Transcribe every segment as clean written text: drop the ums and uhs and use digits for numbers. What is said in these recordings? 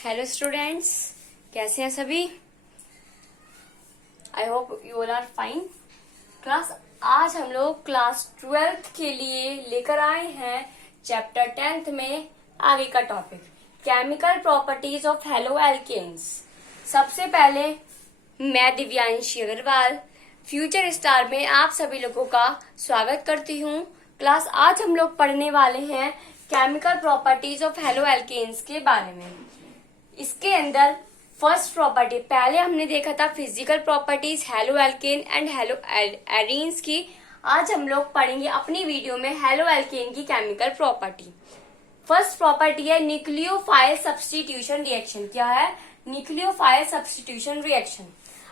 Hello students, कैसे हैं सभी। I hope you all are fine. Class आज हम लोग क्लास 12th के लिए लेकर आए हैं चैप्टर 10th में आगे का topic chemical properties of halo alkanes. सबसे पहले मैं दिव्यांशी अग्रवाल फ्यूचर स्टार में आप सभी लोगों का स्वागत करती हूँ। क्लास आज हम लोग पढ़ने वाले हैं chemical properties of halo alkanes के बारे में। इसके अंदर फर्स्ट प्रॉपर्टी पहले हमने देखा था physical properties halo alkane and hello arenes की। आज हम लोग पढ़ेंगे अपनी वीडियो में हेलो एल्केन की केमिकल प्रॉपर्टी। फर्स्ट प्रॉपर्टी है न्यूक्लियोफाइल सब्स्टिट्यूशन रिएक्शन। क्या है? Nucleophile substitution reaction.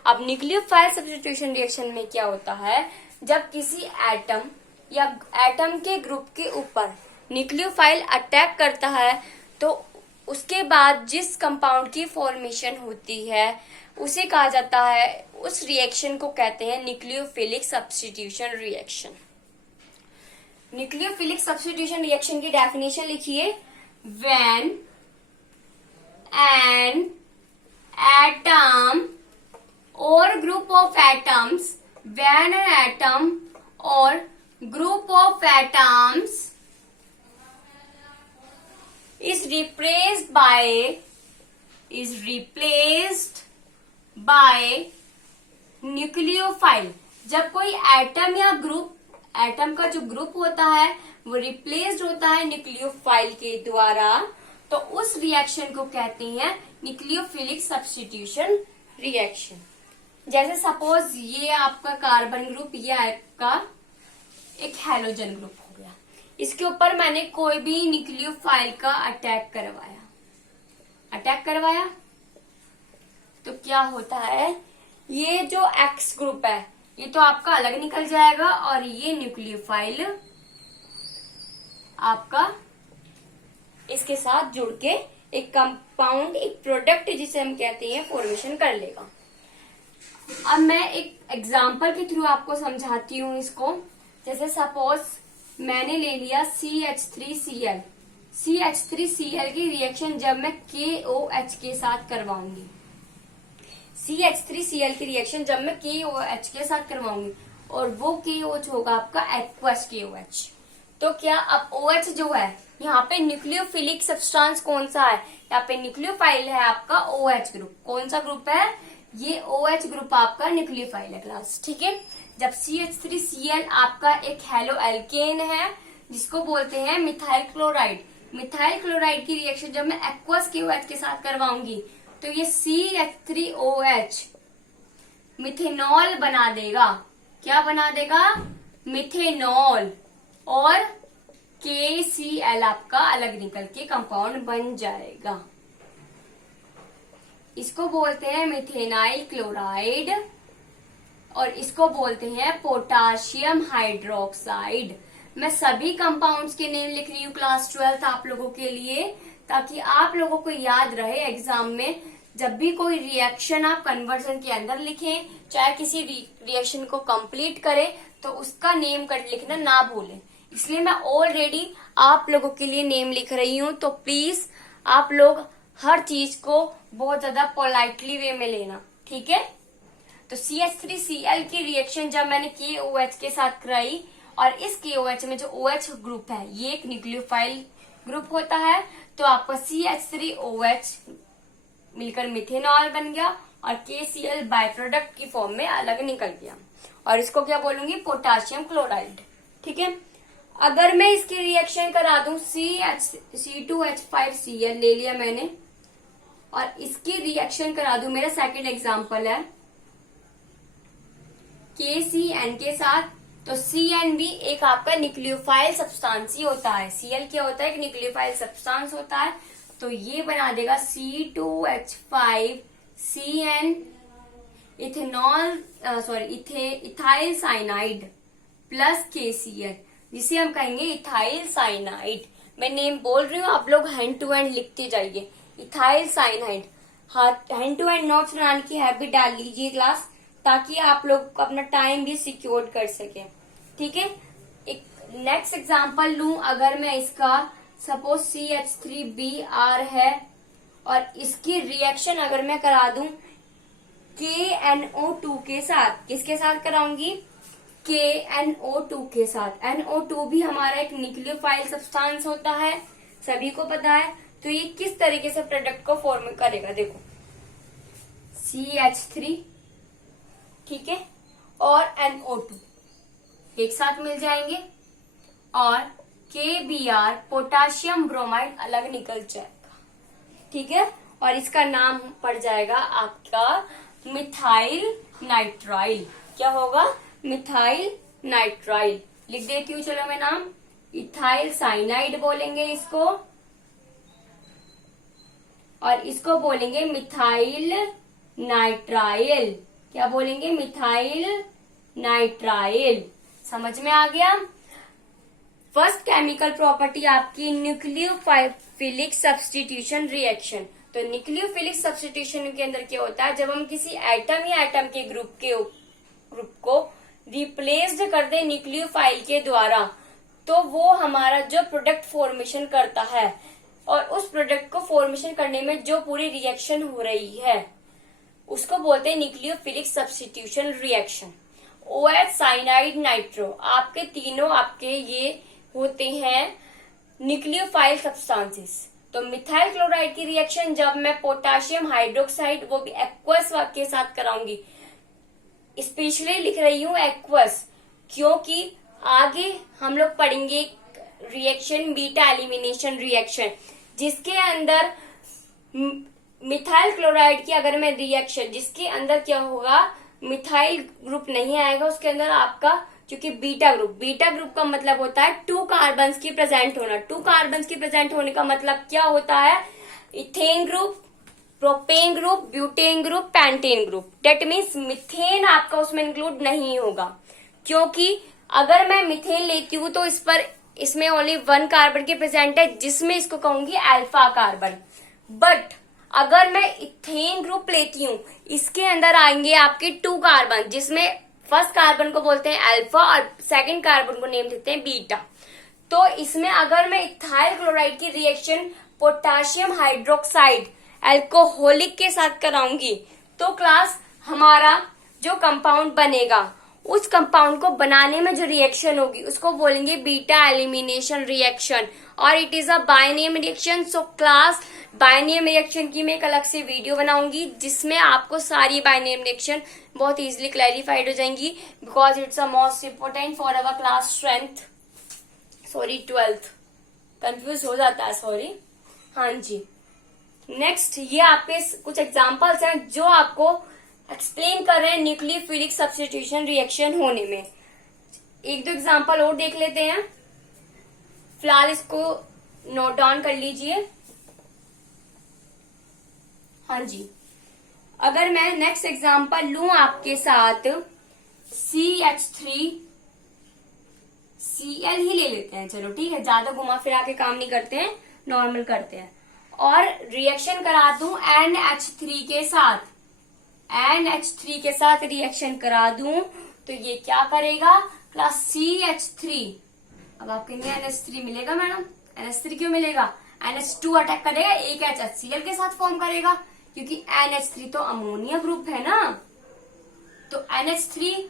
अब न्यूक्लियोफाइल सब्स्टिट्यूशन रिएक्शन में क्या होता है, जब किसी एटम या एटम के ग्रुप के ऊपर न्यूक्लियोफाइल अटैक करता है तो उसके बाद जिस कंपाउंड की फॉर्मेशन होती है उसे कहा जाता है, उस रिएक्शन को कहते हैं nucleophilic substitution reaction. Nucleophilic substitution reaction की डेफिनेशन लिखिए। व्हेन एन एटम और group of atoms, when an atom और group of atoms is replaced by nucleophile। जब कोई एटम या ग्रुप, एटम का जो ग्रुप होता है वो रिप्लेस्ड होता है न्यूक्लियोफाइल के द्वारा, तो उस रिएक्शन को कहते हैं न्यूक्लियोफिलिक सब्स्टिट्यूशन रिएक्शन। जैसे सपोज ये आपका कार्बन ग्रुप, ये आपका एक हैलोजन ग्रुप हो गया, इसके ऊपर मैंने कोई भी न्यूक्लियोफाइल का अटैक करवाया तो क्या होता है, ये जो एक्स ग्रुप है ये तो आपका अलग निकल जाएगा और ये न्यूक्लियोफाइल आपका इसके साथ जुड़ के एक कंपाउंड, एक प्रोडक्ट जिसे हम कहते हैं फॉर्मेशन कर लेगा। अब मैं एक एग्जांपल के थ्रू आपको समझाती हूँ इसको। जैसे सपोज मैंने ले लिया CH3Cl। CH3Cl की रिएक्शन जब मैं KOH के साथ करवाऊंगी, CH3Cl की रिएक्शन जब मैं KOH के साथ करवाऊंगी और वो KOH होगा आपका एक्वस KOH, तो क्या अब OH जो है यहाँ पे न्यूक्लियोफिलिक सब्सटेंस कौन सा है, यहाँ पे न्यूक्लियोफाइल है आपका OH ग्रुप। कौन सा ग्रुप है? ये OH ग्रुप आपका न्यूक्लियोफाइल है क्लास, ठीक है। जब CH3Cl आपका एक हेलो एल्केन है जिसको बोलते हैं मिथाइल क्लोराइड। मिथाइल क्लोराइड की रिएक्शन जब मैं एक्वस KOH के साथ करवाऊंगी तो ये CH3OH मिथेनॉल बना देगा। क्या बना देगा? मिथेनॉल। और KCl आपका अलग निकल के कंपाउंड बन जाएगा। इसको बोलते हैं मिथेनाइल क्लोराइड और इसको बोलते हैं पोटाशियम हाइड्रोक्साइड। मैं सभी कंपाउंड्स के नेम लिख रही हूँ क्लास 12th आप लोगों के लिए, ताकि आप लोगों को याद रहे एग्जाम में। जब भी कोई रिएक्शन आप कन्वर्जन के अंदर लिखें, चाहे किसी रिएक्शन को कंप्लीट करें, तो उसका नेम लिखना ना भूलें। इसलिए मैं ऑलरेडी आप लोगों के लिए नेम लिख रही हूँ, तो प्लीज आप लोग हर चीज को बहुत ज्यादा पोलाइटली वे में लेना, ठीक है। तो CH3Cl की रिएक्शन जब मैंने KOH के साथ कराई और इस KOH में जो OH ग्रुप है ये एक न्यूक्लियोफाइल ग्रुप होता है, तो आपका CH3OH मिलकर मिथेनॉल बन गया और KCl बाय प्रोडक्ट की फॉर्म में अलग निकल गया और इसको क्या बोलूंगी? पोटाशियम क्लोराइड, ठीक है। अगर मैं इसकी रिएक्शन करा दूं C2H5Cl ले लिया मैंने और इसकी रिएक्शन करा दूं, मेरा सेकंड एग्जांपल है KCN के साथ, तो CN भी एक आपका न्यूक्लियोफाइल सब्सटेंस ही होता है। Cl क्या होता है? एक न्यूक्लियोफाइल सब्सटेंस होता है, तो ये बना देगा C2H5CN ethyl cyanide plus KCl, जिसे हम कहेंगे इथाइल साइनाइड। मैं नेम बोल रही हूँ, आप लोग हैंड टू हैंड लिखते जाइए। Ethyl cyanide. हाँ, हैंड टू हैंड नोट्स बनाने की हैबिट डाल लीजिए क्लास, ताकि आप लोग अपना टाइम भी सिक्योर कर सके, ठीक है। एक नेक्स्ट एग्जांपल लूं, अगर मैं इसका सपोज CH3Br है और इसकी रिएक्शन अगर मैं करा दूं KNO2 के साथ, किसके साथ कराऊंगी? KNO2 के साथ। NO2 भी हमारा एक न्यूक्लियोफाइल सब्सटेंस होता है, सभी को पता है। तो ये किस तरीके से प्रोडक्ट को फॉर्म करेगा, देखो CH3, ठीक है, और NO2 एक साथ मिल जाएंगे और KBr पोटाशियम ब्रोमाइड अलग निकल जाएगा, ठीक है, और इसका नाम पड़ जाएगा आपका मिथाइल नाइट्राइल। क्या होगा? Methyl nitrile. लिख देती हूँ, चलो मैं नाम, इथाइल साइनाइड बोलेंगे इसको, और इसको बोलेंगे मिथाइल नाइट्राइल। क्या बोलेंगे? Methyl nitrile. समझ में आ गया? फर्स्ट केमिकल प्रॉपर्टी आपकी न्यूक्लियोफिलिक सब्स्टिट्यूशन रिएक्शन। तो न्यूक्लियोफिलिक सब्स्टिट्यूशन के अंदर क्या होता है? जब हम किसी एटम या एटम के ग्रुप को रिप्लेस्ड कर दे न्यूक्लियोफाइल के द्वारा, तो वो हमारा जो प्रोडक्ट फॉर्मेशन करता है, और उस प्रोडक्ट को फॉर्मेशन करने में जो पूरी रिएक्शन हो रही है, उसको बोलते हैं nucleophilic substitution reaction. OH cyanide nitro, आपके तीनों आपके ये होते हैं न्यूक्लियोफाइल सब्सटेंसेस। तो मिथाइल क्लोराइड की रिएक्शन जब मैं पोटाशियम हाइड्रोक्साइड, वो भी एक्वस के साथ कराऊंगी, स्पेशली लिख रही हूँ एक्वस, क्योंकि आगे हम लोग पढ़ेंगे रिएक्शन बीटा एलिमिनेशन रिएक्शन, जिसके अंदर मिथाइल क्लोराइड की अगर मैं रिएक्शन, जिसके अंदर क्या होगा, मिथाइल ग्रुप नहीं आएगा उसके अंदर आपका, क्योंकि बीटा ग्रुप का मतलब होता है 2 कार्बन्स की प्रेजेंट होना। 2 कार्बन्स की प्रेजेंट होने का मतलब क्या होता है? Ethane group, propane group, butane group, pentane group. That means methane आपका उसमें इंक्लूड नहीं होगा, क्योंकि अगर मैं मिथेन लेती हूँ तो इसमें ओनली 1 कार्बन की प्रेजेंट है, जिसमें इसको कहूंगी अल्फा कार्बन। बट अगर मैं इथेन ग्रुप लेती हूँ, इसके अंदर आएंगे आपके 2 कार्बन, जिसमें फर्स्ट कार्बन को बोलते हैं अल्फा और सेकंड कार्बन को नेम देते हैं बीटा। तो इसमें अगर मैं इथाइल क्लोराइड की reaction potassium hydroxide alcoholic K साथ कराऊंगी, तो क्लास हमारा जो कंपाउंड बनेगा, उस कंपाउंड को बनाने में जो रिएक्शन होगी उसको बोलेंगे बीटा एलिमिनेशन रिएक्शन, और it is a by name reaction. So class by name reaction की मैं एक अलग से वीडियो बनाऊंगी, जिसमें आपको सारी बाइनेम रिएक्शन बहुत इजीली क्लैरिफाइड हो जाएंगी, because it's a most important for our class strength, 12th। Confuse हो जाता है, सॉरी। हाँ जी, नेक्स्ट ये आपके कुछ एग्जाम्पल्स हैं जो आपको एक्सप्लेन कर रहे हैं न्यूक्लियोफिलिक सब्स्टिट्यूशन रिएक्शन होने में। 1-2 एग्जाम्पल और देख लेते हैं, फिलहाल इसको नोट डाउन कर लीजिए। हाँ जी, अगर मैं नेक्स्ट एग्जाम्पल लूं आपके साथ, CH3Cl ही ले लेते हैं, चलो ठीक है, ज्यादा घुमा फिरा के काम नहीं करते हैं, नॉर्मल करते हैं। और रिएक्शन करा दूं NH3 के साथ, NH3 के साथ रिएक्शन करा दूं तो ये क्या करेगा क्लास? CH3। अब आप कहेंगे NH3 मिलेगा मैडम, NH3 क्यों मिलेगा? NH2 अटैक करेगा, एक HCl के साथ फॉर्म करेगा, क्योंकि NH3 तो अमोनिया ग्रुप है ना। तो NH3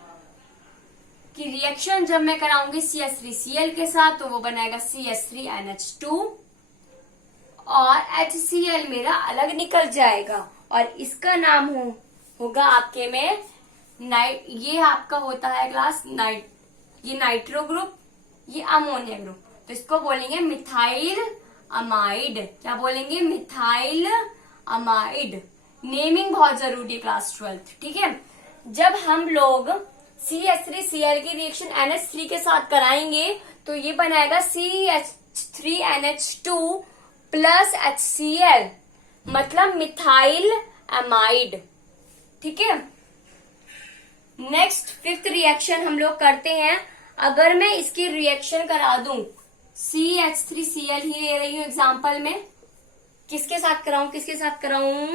की रिएक्शन जब मैं कराऊंगी CH3Cl के साथ, तो वो बनाएगा CH3NH2 और HCl मेरा अलग निकल जाएगा, और इसका नाम होगा आपके में ये आपका होता है क्लास ये नाइट्रो ग्रुप, ये अमोनिया ग्रुप, तो इसको बोलेंगे मिथाइल अमाइड। क्या बोलेंगे? Methyl amide. नेमिंग बहुत जरूरी है क्लास 12th, ठीक है। जब हम लोग CH3Cl की रिएक्शन NH3 के साथ कराएंगे तो ये बनाएगा CH3NH2 प्लस HCl, मतलब मिथाइल अमाइड, ठीक है। नेक्स्ट 5th रिएक्शन हम लोग करते हैं। अगर मैं इसकी रिएक्शन करा दूं, CH3Cl ही ले रही हूं एग्जाम्पल में, किसके साथ कराऊं,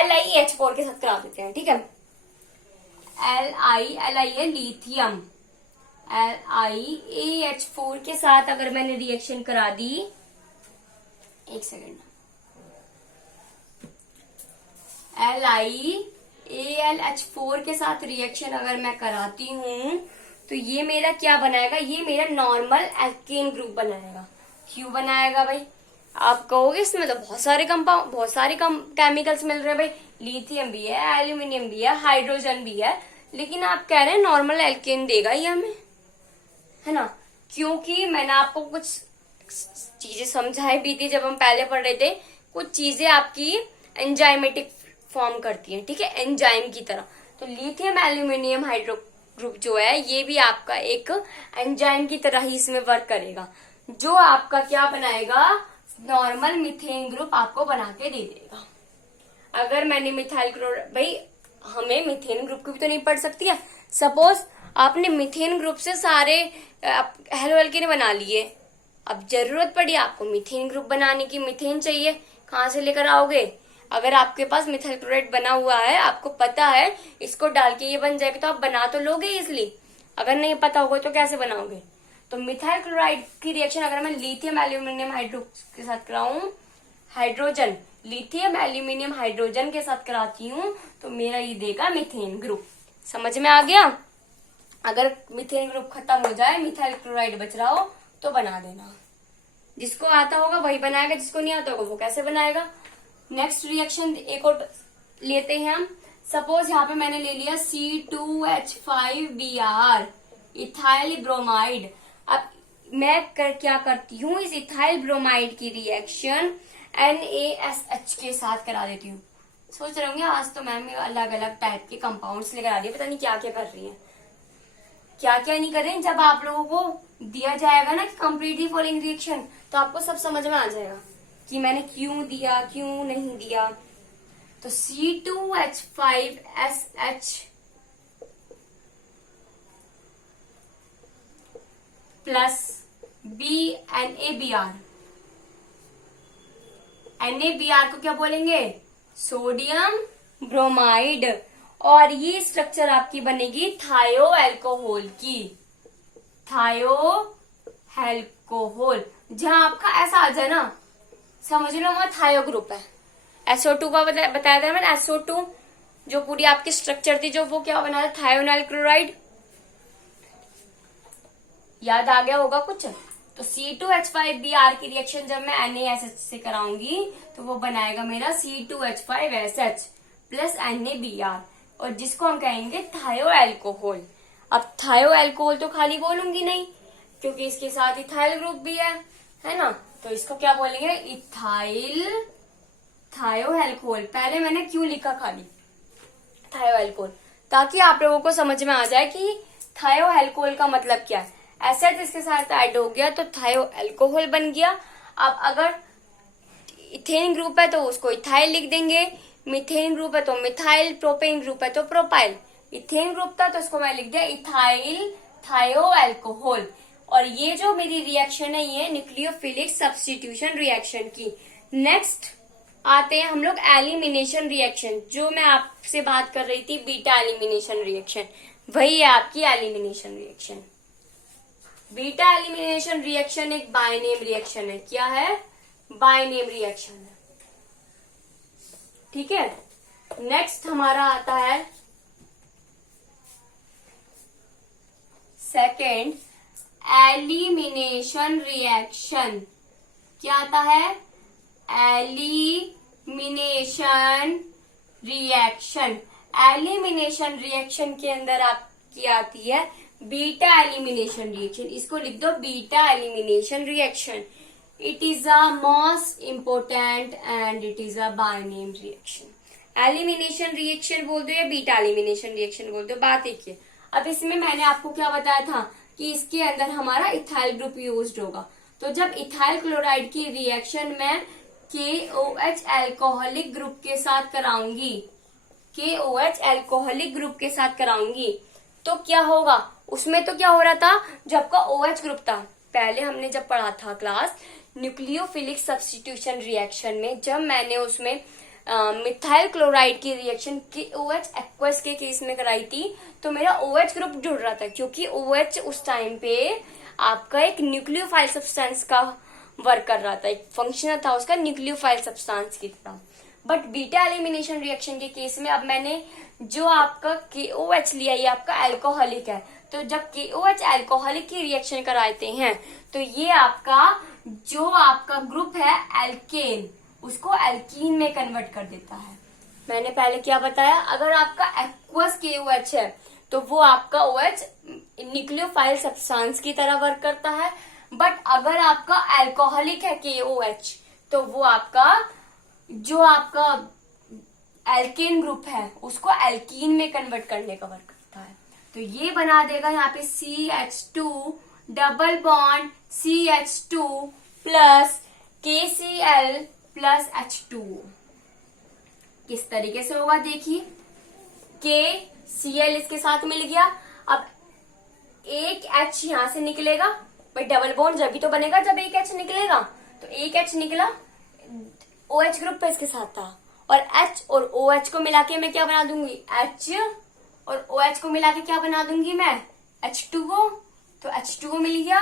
LiH4 के साथ करा देते हैं, ठीक है। Li है लिथियम, LiAH4 के साथ अगर मैंने रिएक्शन करा दी, एक सेकेंड, LiAlH4 के साथ रिएक्शन अगर मैं कराती हूँ तो ये मेरा क्या बनाएगा, ये मेरा नॉर्मल एल्केन ग्रुप बनाएगा। क्यों बनाएगा भाई, आप कहोगे इसमें तो बहुत सारे केमिकल्स मिल रहे हैं भाई, लिथियम भी है, एल्यूमिनियम भी है, हाइड्रोजन भी है, लेकिन आप कह रहे हैं नॉर्मल एल्केन देगा ये हमें, है ना। क्योंकि मैंने आपको कुछ चीजें समझाई भी थी जब हम पहले पढ़ रहे थे, कुछ चीजें आपकी एंजाइमेटिक फॉर्म करती हैं, ठीक है, एंजाइम की तरह। तो लिथियम एल्यूमिनियम हाइड्रो ग्रुप जो है ये भी आपका एक एंजाइम की तरह ही इसमें वर्क करेगा, जो आपका क्या बनाएगा, नॉर्मल मीथेन ग्रुप आपको बना के दे देगा। अगर मैंने मिथाइल क्लोराइड, भाई हमें मीथेन ग्रुप की भी तो नहीं पढ़ सकती है। सपोज आपने मीथेन ग्रुप से सारे हेलो एल्केन बना लिए, अब जरूरत पड़ी आपको मीथेन ग्रुप बनाने की, मीथेन चाहिए, कहाँ से लेकर आओगे। अगर आपके पास मिथाइल क्लोराइड बना हुआ है, आपको पता है इसको डाल के ये बन जाएगा, तो आप बना तो लोगे इजिली। अगर नहीं पता होगा तो कैसे बनाओगे। तो मिथाइल क्लोराइड की रिएक्शन अगर मैं लिथियम एल्यूमिनियम हाइड्रो के साथ कराऊं, हाइड्रोजन लिथियम एल्यूमिनियम हाइड्रोजन के साथ कराती हूँ, तो मेरा ये देगा मीथेन ग्रुप। समझ में आ गया। अगर मीथेन ग्रुप खत्म हो जाए, मिथाइल क्लोराइड बच रहा हो तो बना देना। जिसको आता होगा वही बनाएगा, जिसको नहीं आता होगा वो कैसे बनाएगा। नेक्स्ट रिएक्शन एक और लेते हैं हम। सपोज यहाँ पे मैंने ले लिया C2H5Br इथाइल ब्रोमाइड। अब मैं क्या करती हूँ, इस इथाइल ब्रोमाइड की रिएक्शन NaSH के साथ करा देती हूँ। सोच रहे होंगे आज तो मैम अलग अलग टाइप के कंपाउंड्स लेकर आ रही है, पता नहीं क्या क्या कर रही है, क्या क्या नहीं कर रहे हैं। जब आप लोगों को दिया जाएगा ना कंप्लीटली फॉलोइंग रिएक्शन, तो आपको सब समझ में आ जाएगा कि मैंने क्यों दिया, क्यों नहीं दिया। तो C2H5SH प्लस NaBr। NaBr को क्या बोलेंगे, सोडियम ब्रोमाइड। और ये स्ट्रक्चर आपकी बनेगी थायो अल्कोहल की, थायो अल्कोहल। जहां आपका ऐसा आ जाए ना, समझ लो वहां थायो ग्रुप है। SO2 का बताया था मैंने, SO2 जो पूरी आपकी स्ट्रक्चर थी, जो वो क्या बना था, थायोनाइल क्लोराइड। याद आ गया होगा कुछ। तो C2H5Br की रिएक्शन जब मैं NaSH से कराऊंगी तो वो बनाएगा मेरा C2H5SH प्लस NaBr, और जिसको हम कहेंगे थायो अल्कोहल। अब थायो अल्कोहल तो खाली बोलूंगी नहीं, क्योंकि इसके साथ इथाइल ग्रुप भी है ना। तो इसको क्या बोलेंगे, इथाइल थायो अल्कोहल। पहले मैंने क्यों लिखा खाली थायो अल्कोहल, ताकि आप लोगों को समझ में आ जाए कि थायो अल्कोहल का मतलब क्या है। एसिड इसके साथ ऐड हो गया तो थायो अल्कोहल बन गया। अब अगर इथेन ग्रुप है तो उसको इथाइल लिख देंगे, मीथेन ग्रुप है तो मिथाइल, प्रोपेन ग्रुप है तो प्रोपाइल। इथेन ग्रुप था तो इसको मैं लिख दिया इथाइल थायो अल्कोहल। और ये जो मेरी रिएक्शन है ये न्यूक्लियोफिलिक सब्स्टिट्यूशन रिएक्शन की। नेक्स्ट आते हैं हम लोग एलिमिनेशन रिएक्शन। जो मैं आपसे बात कर रही थी बीटा एलिमिनेशन रिएक्शन, वही है आपकी elimination reaction. Beta elimination reaction एक बायनेम रिएक्शन है। क्या है, बायनेम रिएक्शन है, ठीक है। नेक्स्ट हमारा आता है सेकेंड एलिमिनेशन रिएक्शन। क्या आता है, एलिमिनेशन रिएक्शन। एलिमिनेशन रिएक्शन के अंदर आपकी आती है बीटा एलिमिनेशन रिएक्शन। इसको लिख दो beta elimination reaction. It is a most important and it is a by name reaction. Elimination reaction बोल दो या बीटा एलिमिनेशन रिएक्शन बोल दो, बात एक है। अब इसमें मैंने आपको क्या बताया था कि इसके अंदर हमारा इथाइल ग्रुप यूज्ड होगा। तो जब इथाइल क्लोराइड की रिएक्शन में KOH अल्कोहलिक ग्रुप के साथ कराऊंगी, KOH अल्कोहलिक ग्रुप के साथ कराऊंगी, तो क्या होगा, उसमें तो क्या हो रहा था, जो आपका OH ग्रुप था, पहले हमने जब पढ़ा था क्लास न्यूक्लियोफिलिक सब्स्टिट्यूशन रिएक्शन में, जब मैंने उसमें मिथाइल क्लोराइड की रिएक्शन KOH एक्वस के केस में कराई थी, तो मेरा OH ग्रुप जुड़ रहा था, क्योंकि OH उस टाइम पे आपका एक न्यूक्लियोफाइल सब्सटेंस का वर्क कर रहा था, एक फंक्शन था उसका न्यूक्लियोफाइल सब्सटेंस की तरह। बट बीटा एलिमिनेशन रिएक्शन के केस में अब मैंने जो आपका KOH लिया, ये आपका अल्कोहलिक है, तो जब KOH अल्कोहलिक की रिएक्शन कराते हैं तो ये आपका जो आपका ग्रुप है एल्केन, उसको एल्कीन में कन्वर्ट कर देता है। मैंने पहले क्या बताया, अगर आपका एक्वस KOH है तो वो आपका OH न्यूक्लियोफाइल सब्सटेंस की तरह वर्क करता है, बट अगर आपका अल्कोहलिक है KOH तो वो आपका जो आपका एल्केन ग्रुप है उसको एल्कीन में कन्वर्ट करने का वर्क करता है। तो ये बना देगा यहाँ पे CH2 double bond CH2 plus KCl plus H2O। किस तरीके से होगा देखिए, KCl इसके साथ मिल गया, अब एक H यहां से निकलेगा, भाई डबल बॉन्ड जब भी तो बनेगा जब एक H निकलेगा, तो एक H निकला, OH ग्रुप पे इसके साथ था, और H और OH को मिला के मैं क्या बना दूंगी, H, और OH को मिला के क्या बना दूंगी मैं, H2O। तो H2O मिल गया,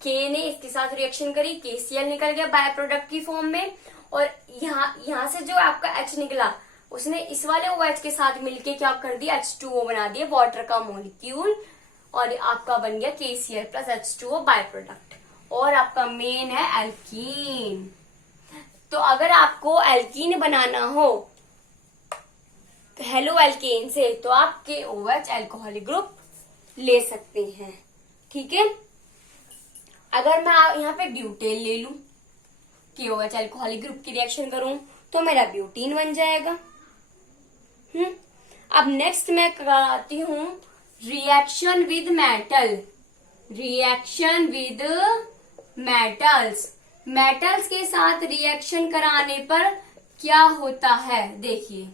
K ने इसके साथ रिएक्शन करी, KCl निकल गया बाय प्रोडक्ट की फॉर्म में, और यहाँ से जो आपका H निकला उसने इस वाले OH के साथ मिलके क्या कर दिया, H2O बना दिया, वाटर का मॉलिक्यूल, और आपका बन गया KCl plus H2O by product, और आपका मेन है एल्कीन। तो अगर आपको एल्कीन बनाना हो हेलो एल्केन से, तो आप KOH अल्कोहलिक ग्रुप ले सकते हैं, ठीक है। अगर मैं यहाँ पे ब्यूटेन ले लूं, KOH अल्कोहलिक ग्रुप की रिएक्शन करूं तो मेरा ब्यूटीन बन जाएगा। अब नेक्स्ट मैं कराती हूं reaction with metal, reaction with metals. Metals के साथ रिएक्शन कराने पर क्या होता है, देखिए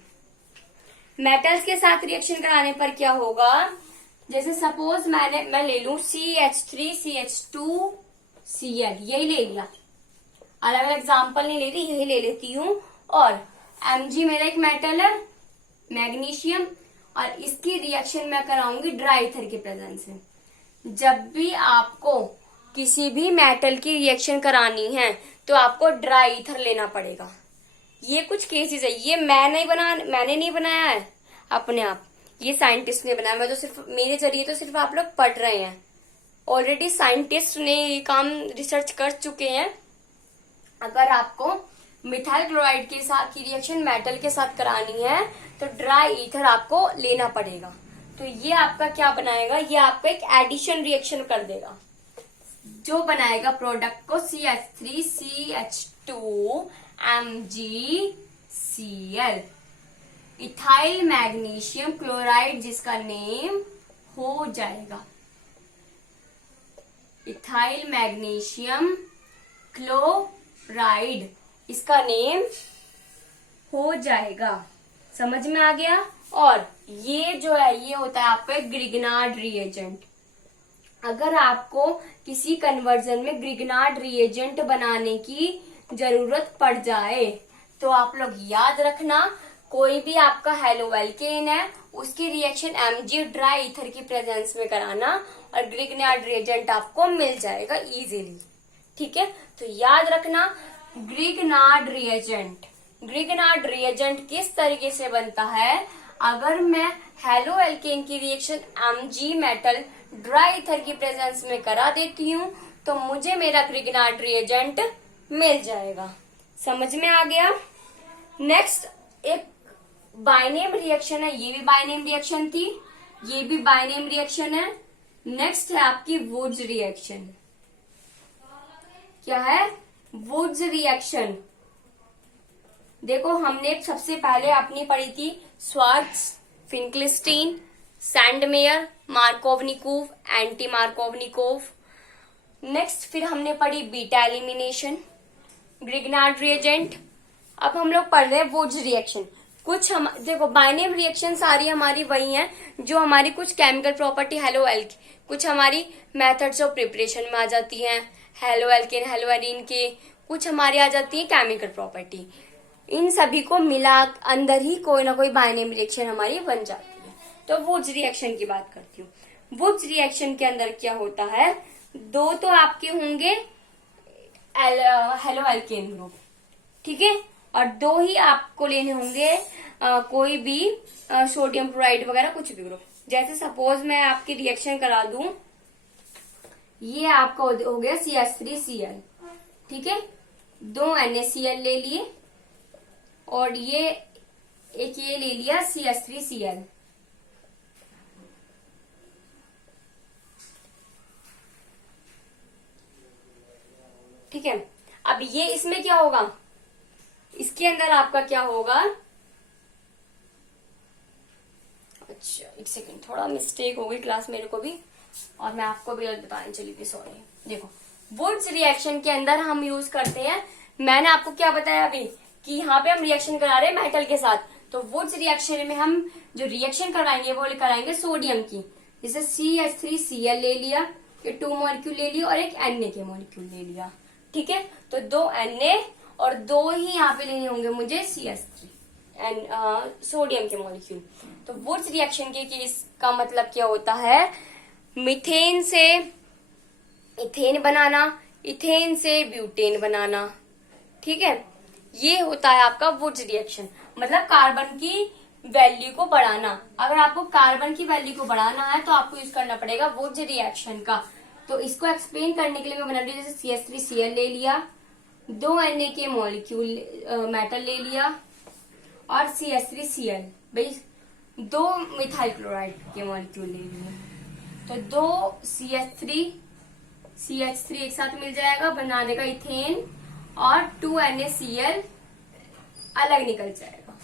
मेटल्स के साथ रिएक्शन कराने पर क्या होगा, जैसे सपोज मैं ले लूं CH3 CH2 Cl, यही ले लिया, अलग अलग एग्जाम्पल नहीं ले रही, यही ले लेती हूँ। और Mg मेरा एक मेटल है, मैग्नीशियम, और इसकी रिएक्शन मैं कराऊंगी ड्राई ईथर के प्रेजेंस में। जब भी आपको किसी भी मेटल की रिएक्शन करानी है तो आपको ड्राई ईथर लेना पड़ेगा। ये कुछ केसेस है, ये मैंने नहीं बनाया है अपने आप, ये साइंटिस्ट ने बनाया, मैं तो सिर्फ मेरे जरिए तो सिर्फ आप लोग पढ़ रहे हैं। ऑलरेडी साइंटिस्ट ने ये काम रिसर्च कर चुके हैं। अगर आपको मिथाइल क्लोराइड के साथ की रिएक्शन मेटल के साथ करानी है तो ड्राई ईथर आपको लेना पड़ेगा। तो ये आपका क्या बनाएगा, ये आपका एक एडिशन रिएक्शन कर देगा, जो बनाएगा प्रोडक्ट को CH3 CH2 MgCl, ethyl magnesium chloride जिसका नेम हो जाएगा इथाइल मैग्नीशियम क्लोराइड, इसका नेम हो जाएगा। समझ में आ गया। और ये जो है ये होता है आपका ग्रिग्नार्ड रिएजेंट। अगर आपको किसी कन्वर्जन में ग्रिग्नार्ड रिएजेंट बनाने की जरूरत पड़ जाए तो आप लोग याद रखना, कोई भी आपका हेलो एल्केन है उसकी रिएक्शन Mg ड्राई ईथर की प्रेजेंस में कराना और ग्रिग्नार्ड रिएजेंट आपको मिल जाएगा इजीली, ठीक है। तो याद रखना ग्रिग्नार्ड रिएजेंट किस तरीके से बनता है, अगर मैं हेलो एल्केन की reaction Mg metal dry ether की प्रेजेंस में करा देती हूँ तो मुझे मेरा ग्रिग्नार्ड रिएजेंट मिल जाएगा। समझ में आ गया। नेक्स्ट एक बाइनेम रिएक्शन है, ये भी बाइनेम रिएक्शन थी, ये भी बाइनेम रिएक्शन है। नेक्स्ट है आपकी वुड्स रिएक्शन। क्या है, वुड्स रिएक्शन। देखो हमने सबसे पहले अपनी पढ़ी थी Swarts, Finkelstein, Sandmeyer, Markovnikov, anti Markovnikov. Next फिर हमने पढ़ी बीटा एलिमिनेशन, ग्रिग्नार्ड रिएजेंट। अब हम लोग पढ़ रहे हैं वुड्स रिएक्शन। कुछ हम देखो बाइनेम रिएक्शन सारी हमारी वही हैं जो हमारी कुछ केमिकल प्रॉपर्टी हेलो एल्केन, कुछ हमारी मेथड्स ऑफ प्रिपरेशन में आ जाती हैं। हेलो एल्केन हेलो एरीन के कुछ हमारी आ जाती है केमिकल प्रॉपर्टी। इन सभी को मिला अंदर ही कोई ना कोई बाइनेम रिएक्शन हमारी बन जाती है। तो वुड्स रिएक्शन की बात करती हूँ। वुड्स रिएक्शन के अंदर क्या होता है, दो तो आपके होंगे हेलो एल्केन ग्रुप, ठीक है, और 2 ही आपको लेने होंगे कोई भी सोडियम क्लोराइड वगैरह कुछ भी ग्रुप। जैसे सपोज मैं आपकी रिएक्शन करा दूं, ये आपका हो गया CH3Cl, ठीक है, 2 NaCl ले लिए और ये एक ये ले लिया CH3Cl। ठीक है, अब ये इसमें क्या होगा, इसके अंदर आपका क्या होगा, अच्छा एक सेकंड, थोड़ा मिस्टेक हो गई क्लास मेरे को भी और मैं आपको भी बताने चली थी, सॉरी। देखो वुड्स रिएक्शन के अंदर हम यूज करते हैं, मैंने आपको क्या बताया अभी कि यहाँ पे हम रिएक्शन करा रहे हैं मेटल के साथ, तो वुड्स रिएक्शन में हम जो रिएक्शन कराएंगे वो कराएंगे सोडियम की। जैसे CH3Cl ले लिया, ये 2 मॉलिक्यूल ले लिया और एक Na के मॉलिक्यूल ले लिया, ठीक है। तो 2 Na और 2 ही यहाँ पे लेने होंगे मुझे CH3 सोडियम के मॉलिक्यूल। तो वुड्स रिएक्शन के केस का मतलब क्या होता है, मीथेन से इथेन बनाना, इथेन से ब्यूटेन बनाना, ठीक है। ये होता है आपका वुड्स रिएक्शन, मतलब कार्बन की वैल्यू को बढ़ाना। अगर आपको कार्बन की वैल्यू को बढ़ाना है तो आपको यूज करना पड़ेगा वुड्स रिएक्शन का। तो इसको एक्सप्लेन करने के लिए मैं बना रही हूँ, जैसे CH3Cl ले लिया, 2 Na के मॉलिक्यूल मेटल ले लिया और CH3Cl, भाई 2 मिथाइल क्लोराइड के मॉलिक्यूल ले लिए, तो 2 CH3 एक साथ मिल जाएगा, बना देगा इथेन और 2 NaCl अलग निकल जाएगा।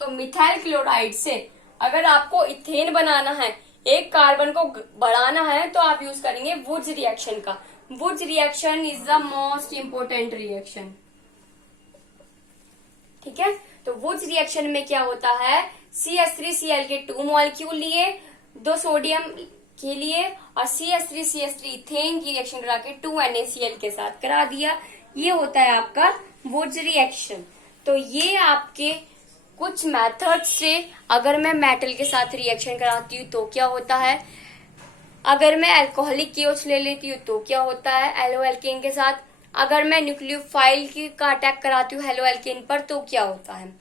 तो मिथाइल क्लोराइड से अगर आपको इथेन बनाना है, एक कार्बन को बढ़ाना है, तो आप यूज करेंगे वुड्स रिएक्शन का। Wurtz reaction is the most important reaction, ठीक है। तो वुड्स रिएक्शन में क्या होता है, CH3Cl के 2 मॉलिक्यूल लिए, 2 सोडियम के लिए और CH3 इथेन की रिएक्शन करा के 2 NaCl के साथ करा दिया। ये होता है आपका वुड्स रिएक्शन। तो ये आपके कुछ मेथड से, अगर मैं मेटल के साथ रिएक्शन कराती हूँ तो क्या होता है, अगर मैं अल्कोहलिक KOH ले लेती हूँ तो क्या होता है एलो एल्केन के साथ, अगर मैं न्यूक्लियोफाइल का अटैक कराती हूँ हेलो एल्केन पर तो क्या होता है।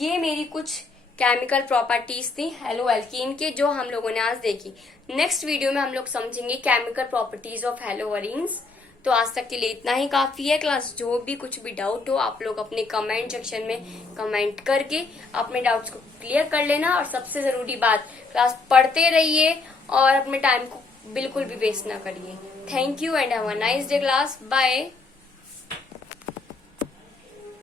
ये मेरी कुछ केमिकल प्रॉपर्टीज थी हेलो एल्केन के, जो हम लोगों ने आज देखी। नेक्स्ट वीडियो में हम लोग समझेंगे केमिकल प्रॉपर्टीज ऑफ हेलोअरीन्स। तो आज तक के लिए इतना ही काफी है क्लास। जो भी कुछ भी डाउट हो आप लोग अपने कमेंट सेक्शन में कमेंट करके अपने डाउट्स को क्लियर कर लेना। और सबसे जरूरी बात, क्लास पढ़ते रहिए और अपने टाइम को बिल्कुल भी वेस्ट ना करिए। Thank you and have a nice day class. Bye.